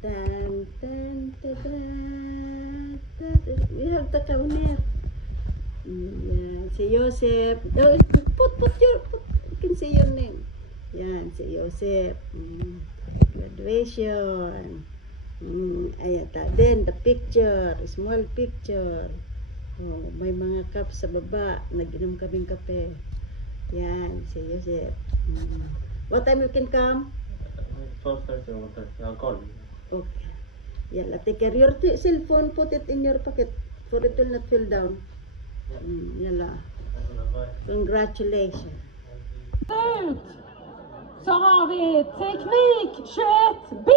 Tan, tan, ta, ta, ta, ta. We have to count here. Yan, si Joseph. Oh, put you can say your name. Yan, si Joseph. Graduation. Ayan, then the picture, small picture. Oh, may mga cup sa baba. Nag-inom kaming kape. Yan, si Joseph. What time you can come? 12:30 or 1:30. I'll call you. Okay. Yala, take care. Your cell phone, put it in your pocket for it will not fall down. Yala. Congratulations. Ut så har vi teknik 21B.